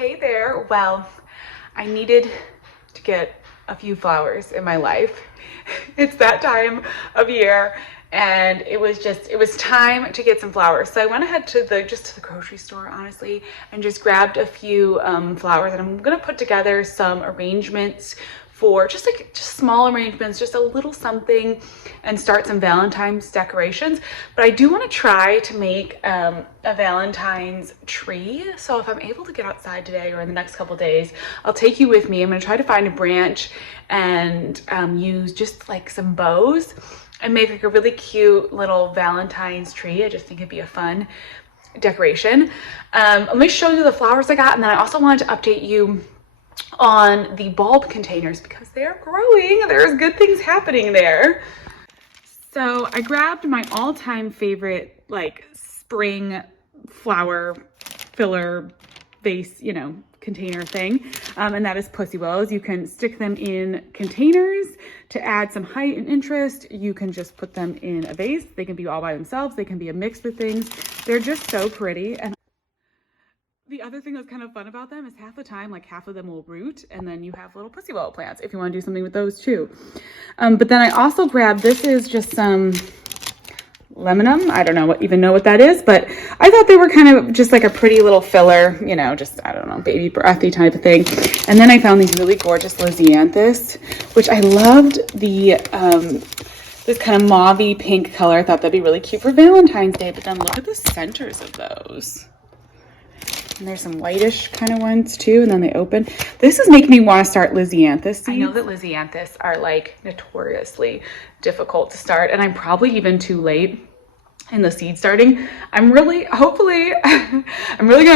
Hey there. Well, I needed to get a few flowers in my life. It's that time of year and it was time to get some flowers. So I went ahead to the grocery store, honestly, and just grabbed a few flowers, and I'm gonna put together some arrangements for just small arrangements, just a little something, and start some Valentine's decorations. But I do want to try to make a Valentine's tree. So if I'm able to get outside today or in the next couple days, I'll take you with me. I'm going to try to find a branch and use just like some bows and make like a really cute little Valentine's tree. I just think it'd be a fun decoration. Let me show you the flowers I got, and then I also wanted to update you on the bulb containers because they're growing. There's good things happening there. So I grabbed my all-time favorite like spring flower filler vase, container thing, and that is pussy willows. You can stick them in containers to add some height and interest. You can just put them in a vase. They can be all by themselves. They can be a mix with things. They're just so pretty. And the other thing that's kind of fun about them is half the time, like half of them will root, and then you have little pussy willow plants if you want to do something with those too. But then I also grabbed, this is just some lemonum. I don't even know what that is, but I thought they were kind of just like a pretty little filler, just, I don't know, baby breathy type of thing. And then I found these really gorgeous lisianthus, which I loved this kind of mauve-y pink color. I thought that'd be really cute for Valentine's Day, but then look at the centers of those. And there's some whitish kind of ones too, and then they open. This is making me want to start lisianthus seeds. I know that lisianthus are like notoriously difficult to start, and I'm probably even too late in the seed starting. I'm really gonna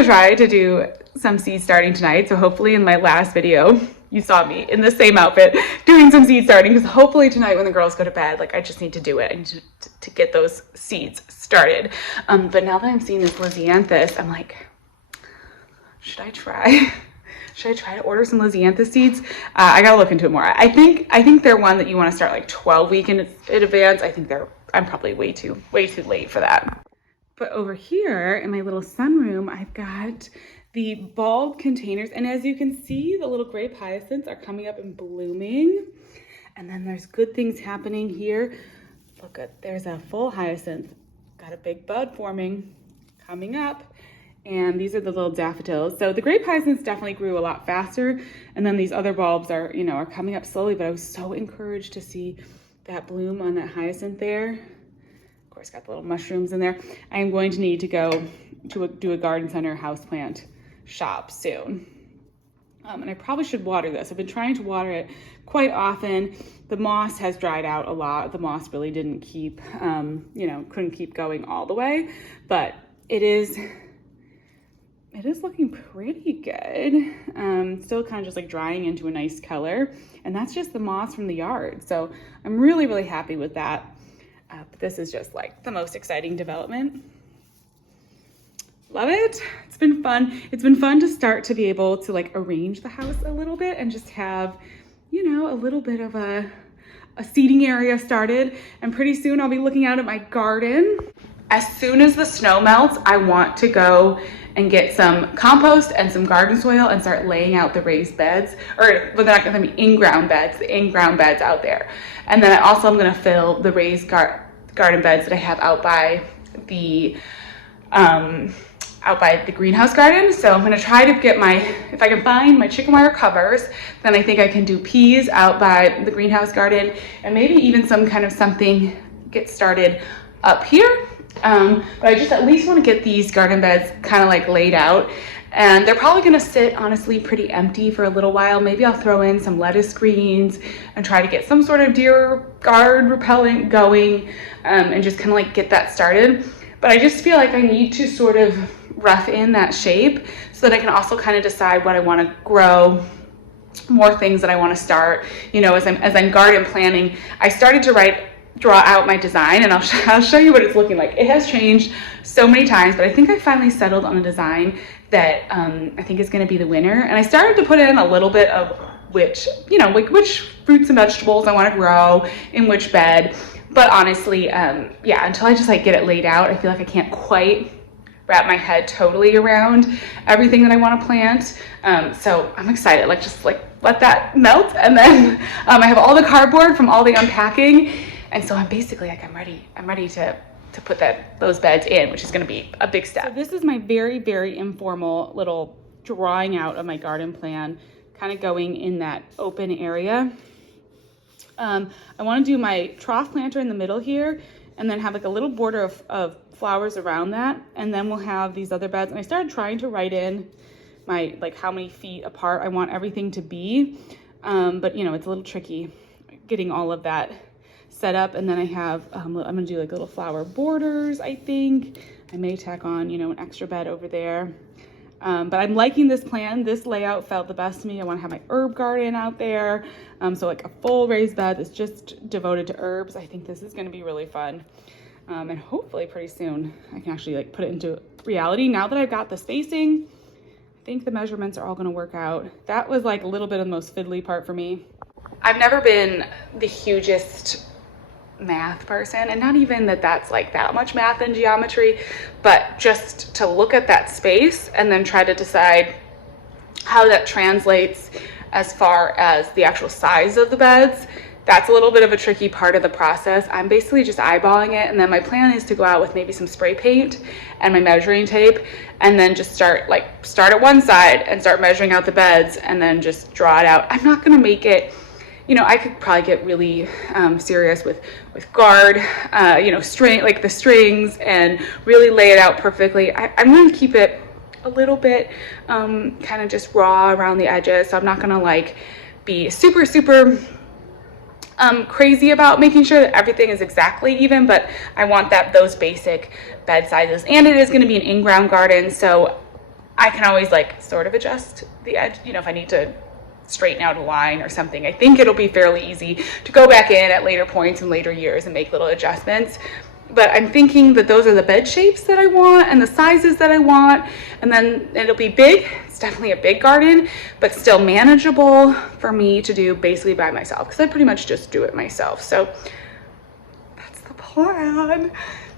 try to do some seed starting tonight. So hopefully in my last video, you saw me in the same outfit doing some seed starting, because hopefully tonight when the girls go to bed, like I just need to do it. I need to get those seeds started. But now that I'm seeing this lisianthus, I'm like, should I try to order some lisianthus seeds? I gotta look into it more. I think they're one that you want to start like 12 weeks in advance. I'm probably way too late for that. But over here in my little sunroom, I've got the bulb containers, and as you can see, the little grape hyacinths are coming up and blooming. And then there's good things happening here. Look at, there's a full hyacinth, got a big bud forming, coming up. And these are the little daffodils. So the grape hyacinths definitely grew a lot faster. And then these other bulbs are coming up slowly, but I was so encouraged to see that bloom on that hyacinth there. Of course, got the little mushrooms in there. I am going to need to go to do a garden center houseplant shop soon. And I probably should water this. I've been trying to water it quite often. The moss has dried out a lot. The moss really didn't keep, couldn't keep going all the way, but it is looking pretty good. Still kind of just like drying into a nice color. And that's just the moss from the yard. So I'm really, really happy with that. But this is just like the most exciting development. Love it. It's been fun. It's been fun to start to be able to like arrange the house a little bit and just have, a little bit of a seating area started. And pretty soon I'll be looking out at my garden. As soon as the snow melts, I want to go and get some compost and some garden soil and start laying out the raised beds, or they're not gonna be in-ground beds, the in-ground beds out there. And then I also am gonna fill the raised garden beds that I have out by the greenhouse garden. So I'm gonna try to get if I can find my chicken wire covers, then I think I can do peas out by the greenhouse garden, and maybe even some kind of something get started up here. But I just at least want to get these garden beds kind of like laid out, and they're probably going to sit honestly pretty empty for a little while. Maybe I'll throw in some lettuce greens and try to get some sort of deer guard repellent going, and just kind of like get that started. But I just feel like I need to sort of rough in that shape so that I can also kind of decide what I want to grow, more things that I want to start. As I'm garden planning, I started to draw out my design, and I'll show you what it's looking like. It has changed so many times, but I think I finally settled on a design that I think is going to be the winner. And I started to put in a little bit of which fruits and vegetables I want to grow in which bed. But honestly, until I just like get it laid out, I feel like I can't quite wrap my head totally around everything that I want to plant. So I'm excited, like just like let that melt. And then I have all the cardboard from all the unpacking. And so I'm basically like, I'm ready to put those beds in, which is going to be a big step. So this is my very, very informal little drawing out of my garden plan, kind of going in that open area. I want to do my trough planter in the middle here, and then have like a little border of flowers around that. And then we'll have these other beds. And I started trying to write in my, like how many feet apart I want everything to be. But you know, it's a little tricky getting all of that set up. And then I have, I'm gonna do like little flower borders, I think. I may tack on, you know, an extra bed over there. But I'm liking this plan. This layout felt the best to me. I want to have my herb garden out there. So like a full raised bed that's just devoted to herbs. I think this is going to be really fun. And hopefully pretty soon I can actually like put it into reality. Now that I've got the spacing, I think the measurements are all going to work out. That was like a little bit of the most fiddly part for me. I've never been the hugest math person, and not even that that's like that much math and geometry, but just to look at that space and then try to decide how that translates as far as the actual size of the beds. That's a little bit of a tricky part of the process. I'm basically just eyeballing it, and then my plan is to go out with maybe some spray paint and my measuring tape, and then just start at one side and start measuring out the beds and then just draw it out. I'm not going to make it, you know, I could probably get really serious with guard, you know, like the strings, and really lay it out perfectly. I'm going to keep it a little bit kind of just raw around the edges. So I'm not going to like be super crazy about making sure that everything is exactly even, but I want those basic bed sizes. And it is going to be an in-ground garden, so I can always like sort of adjust the edge, you know, if I need to straighten out a line or something. I think it'll be fairly easy to go back in at later points in later years and make little adjustments. But I'm thinking that those are the bed shapes that I want and the sizes that I want. And then it'll be big. It's definitely a big garden, but still manageable for me to do basically by myself, because I pretty much just do it myself. So that's the plan.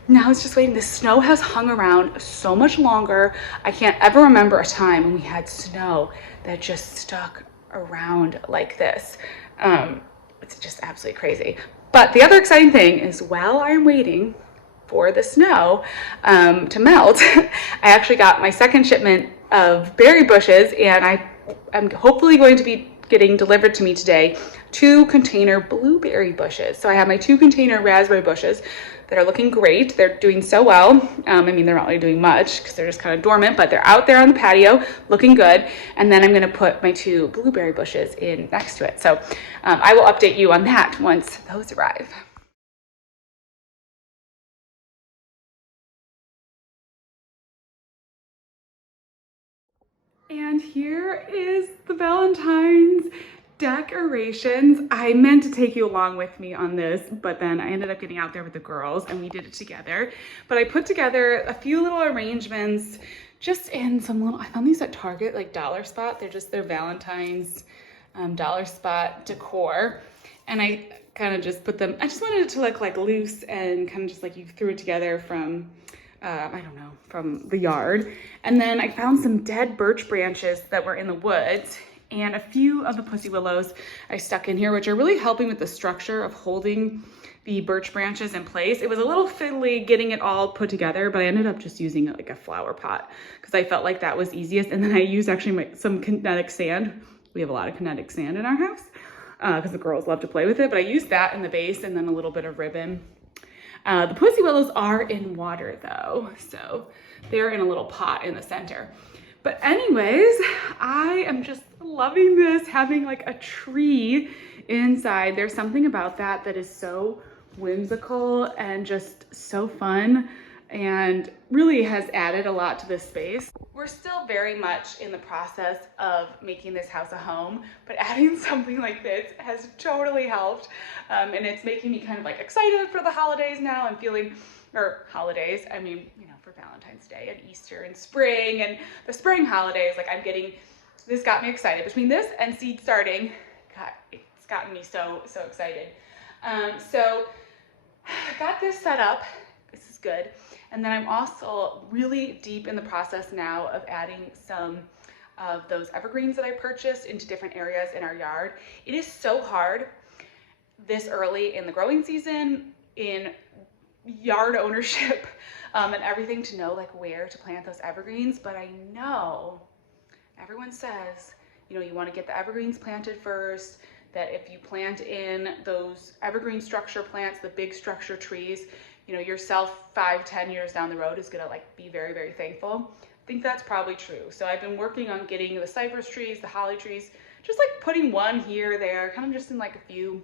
Now it's just waiting. The snow has hung around so much longer. I can't ever remember a time when we had snow that just stuck around like this. It's just absolutely crazy. But the other exciting thing is, while I'm waiting for the snow to melt, I actually got my second shipment of berry bushes, and I'm hopefully going to be getting delivered to me today 2 container blueberry bushes. So I have my 2 container raspberry bushes that are looking great. They're doing so well. I mean, they're not really doing much because they're just kind of dormant, but they're out there on the patio looking good. And then I'm going to put my 2 blueberry bushes in next to it. So I will update you on that once those arrive. And here is the Valentine's decorations. I meant to take you along with me on this, but then I ended up getting out there with the girls and we did it together. But I put together a few little arrangements just in some little, I found these at Target, like Dollar Spot. They're Valentine's Dollar Spot decor. And I kind of just put them, I just wanted it to look like loose and kind of just like you threw it together from I don't know, from the yard. And then I found some dead birch branches that were in the woods, and a few of the pussy willows I stuck in here, which are really helping with the structure of holding the birch branches in place. It was a little fiddly getting it all put together, but I ended up just using like a flower pot because I felt like that was easiest. And then I used actually some kinetic sand. We have a lot of kinetic sand in our house because the girls love to play with it, but I used that in the base and then a little bit of ribbon. The pussy willows are in water though, so they're in a little pot in the center. But anyways, I am just loving this, having like a tree inside. There's something about that that is so whimsical and just so fun, and really has added a lot to this space. We're still very much in the process of making this house a home, but adding something like this has totally helped. And it's making me kind of like excited for the holidays now. I'm feeling, or holidays, I mean, you know, for Valentine's Day and Easter and spring and the spring holidays, like this got me excited. Between this and seed starting, God, it's gotten me so excited. So I got this set up. This is good. And then I'm also really deep in the process now of adding some of those evergreens that I purchased into different areas in our yard. It is so hard this early in the growing season, in yard ownership, and everything, to know like where to plant those evergreens. But I know everyone says, you know, you want to get the evergreens planted first, that if you plant in those evergreen structure plants, the big structure trees, you know, yourself 5-10 years down the road is gonna like be very, very thankful. I think that's probably true. So I've been working on getting the cypress trees, the holly trees, just like putting one here, there, kind of just in like a few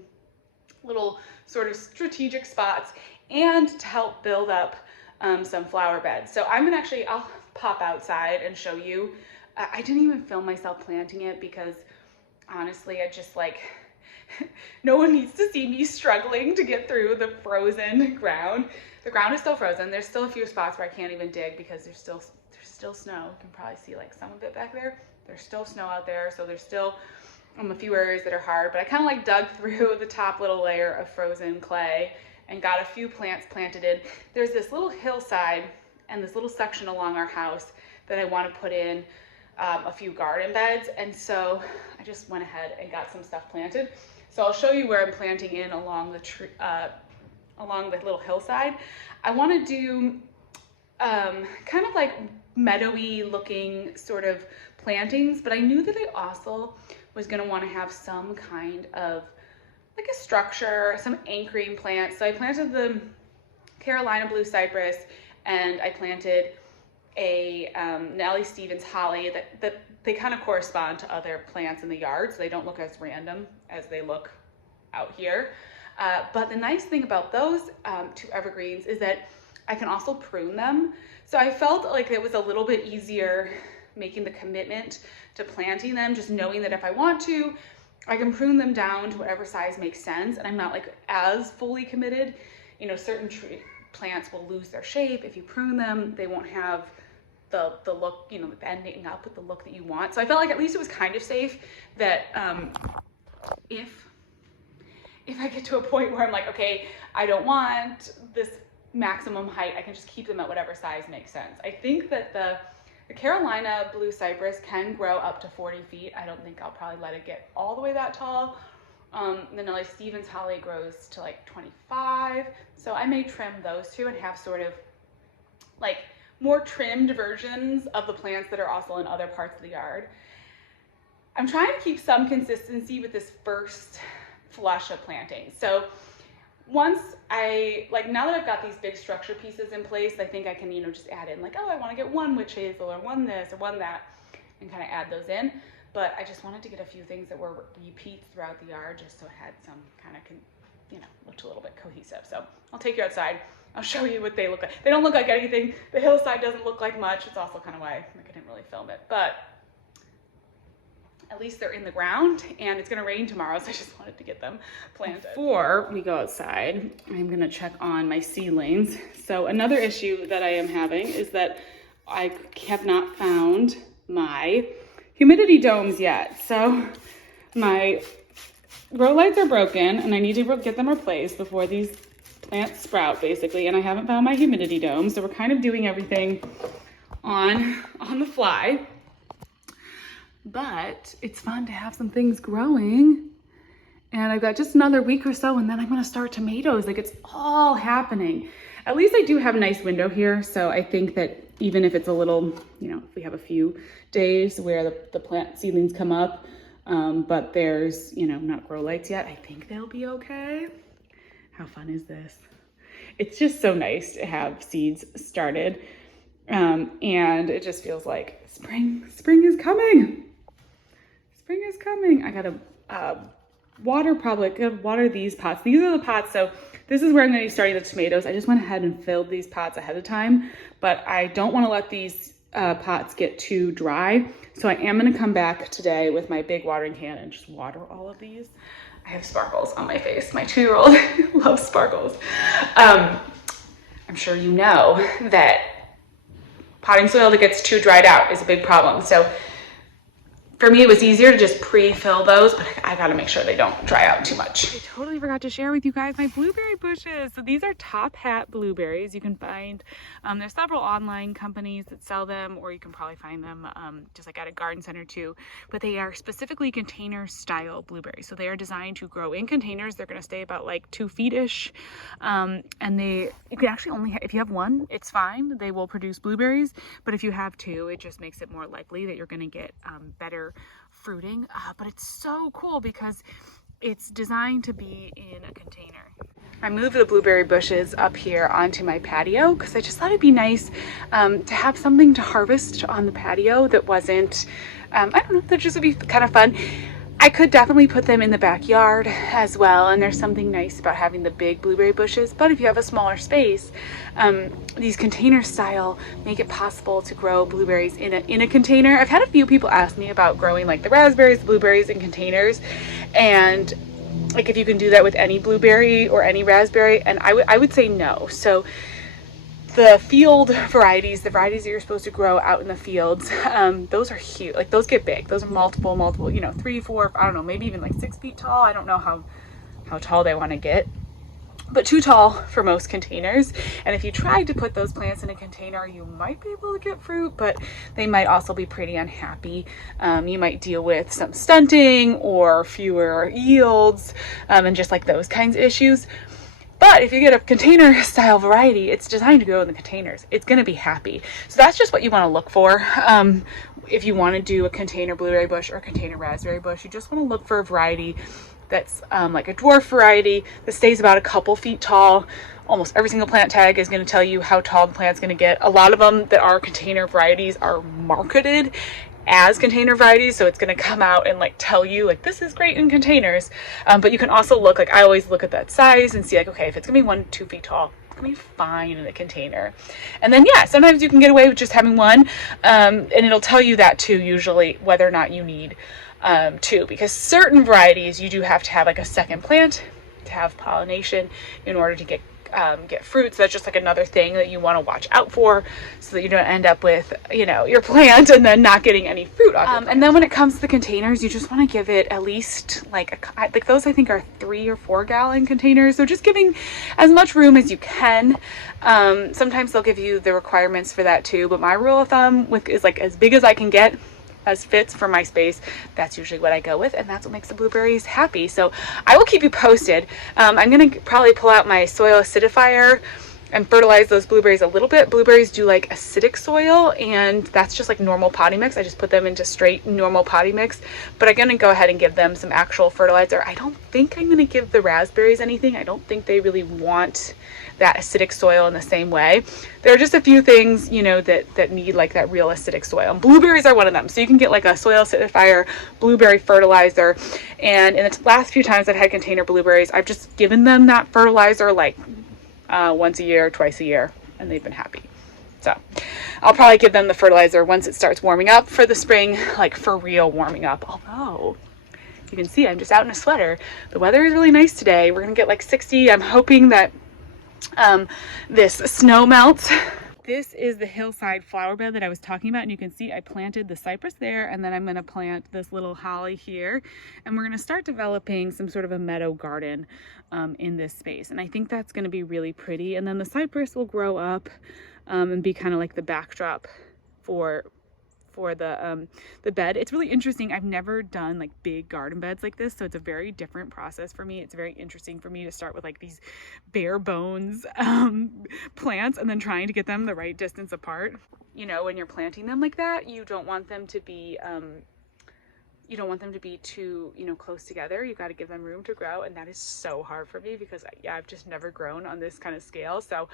little sort of strategic spots, and to help build up some flower beds. So I'm gonna actually, I'll pop outside and show you. I didn't even film myself planting it because honestly, I just like, no one needs to see me struggling to get through the frozen ground. The ground is still frozen. There's still a few spots where I can't even dig because there's still snow. You can probably see like some of it back there. There's still snow out there, so there's still a few areas that are hard, but I kind of like dug through the top little layer of frozen clay and got a few plants planted in. There's this little hillside and this little section along our house that I want to put in a few garden beds, and so I just went ahead and got some stuff planted. So I'll show you where I'm planting in along the tree, along the little hillside. I want to do kind of like meadowy looking sort of plantings, but I knew that I also was going to want to have some kind of like a structure, some anchoring plants. So I planted the Carolina blue cypress, and I planted a Nellie Stevens holly that they kind of correspond to other plants in the yard, so they don't look as random as they look out here. But the nice thing about those two evergreens is that I can also prune them. So I felt like it was a little bit easier making the commitment to planting them, just knowing that if I want to, I can prune them down to whatever size makes sense, and I'm not like as fully committed. You know, certain plants will lose their shape if you prune them. They won't have the look, you know, ending up with the look that you want. So I felt like at least it was kind of safe that if I get to a point where I'm like, okay, I don't want this maximum height, I can just keep them at whatever size makes sense. I think that the Carolina blue cypress can grow up to 40 feet. I don't think I'll probably let it get all the way that tall. The Nellie Stevens holly grows to like 25. So I may trim those two and have sort of like more trimmed versions of the plants that are also in other parts of the yard. I'm trying to keep some consistency with this first flush of planting. So once now that I've got these big structure pieces in place, I think I can, you know, just add in like, oh, I want to get one witch hazel or one this or one that, and kind of add those in. But I just wanted to get a few things that were repeats throughout the yard, just so it had some kind of, you know, looked a little bit cohesive. So I'll take you outside. I'll show you what they look like. They don't look like anything. The hillside doesn't look like much. It's also kind of why I didn't really film it, but at least they're in the ground, and it's gonna rain tomorrow, so I just wanted to get them planted. Before we go outside, I'm gonna check on my seedlings. So another issue that I am having is that I have not found my humidity domes yet. So my grow lights are broken, and I need to get them replaced before these plants sprout, basically, and I haven't found my humidity dome, so we're kind of doing everything on the fly. But it's fun to have some things growing, and I've got just another week or so, and then I'm gonna start tomatoes. Like, it's all happening. At least I do have a nice window here, so I think that even if it's a little, you know, if we have a few days where the plant seedlings come up, but there's, you know, not grow lights yet, I think they'll be okay. How fun is this? It's just so nice to have seeds started, and it just feels like spring is coming. Spring is coming. I gotta water these pots. These are the pots, so this is where I'm gonna be starting the tomatoes. I just went ahead and filled these pots ahead of time, but I don't wanna let these pots get too dry. So I am gonna come back today with my big watering can and just water all of these. I have sparkles on my face. My 2-year-old loves sparkles. I'm sure you know that potting soil that gets too dried out is a big problem. So For me, it was easier to just pre-fill those, but I gotta make sure they don't dry out too much. I totally forgot to share with you guys my blueberry bushes. So these are Top Hat blueberries. You can find, there's several online companies that sell them, or you can probably find them just like at a garden center too. But they are specifically container style blueberries. So they are designed to grow in containers. They're gonna stay about like 2 feet-ish. And you can actually only, if you have one, it's fine. They will produce blueberries. But if you have two, it just makes it more likely that you're gonna get better fruiting. But it's so cool because it's designed to be in a container. I moved the blueberry bushes up here onto my patio because I just thought it'd be nice to have something to harvest on the patio that wasn't, I don't know, that just would be kind of fun. I could definitely put them in the backyard as well, and there's something nice about having the big blueberry bushes. But if you have a smaller space, these container style make it possible to grow blueberries in a container. I've had a few people ask me about growing like the raspberries, the blueberries in containers, and like if you can do that with any blueberry or any raspberry, and I would say no. So the field varieties, the varieties that you're supposed to grow out in the fields, those are huge. Like those get big. Those are multiple, you know, 3, 4, I don't know, maybe even like 6 feet tall. I don't know how tall they want to get, but too tall for most containers. And if you tried to put those plants in a container, you might be able to get fruit, but they might also be pretty unhappy. You might deal with some stunting or fewer yields, and just like those kinds of issues. But if you get a container style variety, it's designed to grow in the containers. It's going to be happy. So that's just what you want to look for. If you want to do a container blueberry bush or a container raspberry bush, you just want to look for a variety that's like a dwarf variety that stays about a couple feet tall. Almost every single plant tag is going to tell you how tall the plant's going to get. A lot of them that are container varieties are marketed as container varieties, so it's going to come out and like tell you like this is great in containers, but you can also look, like I always look at that size and see like, okay, if it's gonna be 1 to 2 feet tall, it's gonna be fine in a container. And then yeah, sometimes you can get away with just having one, and it'll tell you that too, usually, whether or not you need two, because certain varieties you do have to have like a second plant to have pollination in order to get fruit. So that's just like another thing that you want to watch out for, so that you don't end up with, you know, your plant and then not getting any fruit off. And then when it comes to the containers, you just want to give it at least like those I think are 3 or 4 gallon containers. So just giving as much room as you can. Sometimes they'll give you the requirements for that too, but my rule of thumb is like as big as I can get, as fits for my space. That's usually what I go with, and that's what makes the blueberries happy. So I will keep you posted. I'm gonna probably pull out my soil acidifier and fertilize those blueberries a little bit. Blueberries do like acidic soil, and that's just like normal potting mix. I just put them into straight normal potting mix, but I'm gonna go ahead and give them some actual fertilizer. I don't think I'm gonna give the raspberries anything. I don't think they really want that acidic soil in the same way. There are just a few things, you know, that need like that real acidic soil. And blueberries are one of them. So you can get like a soil acidifier, blueberry fertilizer. And in the last few times I've had container blueberries, I've just given them that fertilizer like once a year, twice a year, and they've been happy. So I'll probably give them the fertilizer once it starts warming up for the spring, like for real warming up. Although you can see I'm just out in a sweater. The weather is really nice today. We're gonna get like 60. I'm hoping that this snow melts. This is the hillside flower bed that I was talking about, and you can see I planted the cypress there, and then I'm going to plant this little holly here, and we're going to start developing some sort of a meadow garden in this space, and I think that's going to be really pretty. And then the cypress will grow up and be kind of like the backdrop for the bed. It's really interesting. I've never done like big garden beds like this, so it's a very different process for me. It's very interesting for me to start with like these bare bones plants and then trying to get them the right distance apart. You know, when you're planting them like that, you don't want them to be too, you know, close together. You've got to give them room to grow, and that is so hard for me because I've just never grown on this kind of scale. So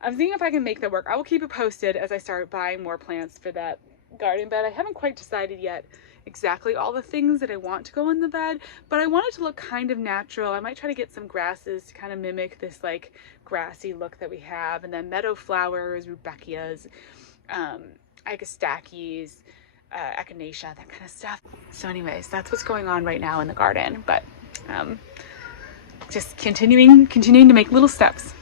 I'm seeing if I can make that work. I will keep it posted as I start buying more plants for that garden bed. I haven't quite decided yet exactly all the things that I want to go in the bed, but I want it to look kind of natural. I might try to get some grasses to kind of mimic this like grassy look that we have, and then meadow flowers, rudbeckias, agastaches, echinacea, that kind of stuff. So anyways, that's what's going on right now in the garden, but just continuing to make little steps.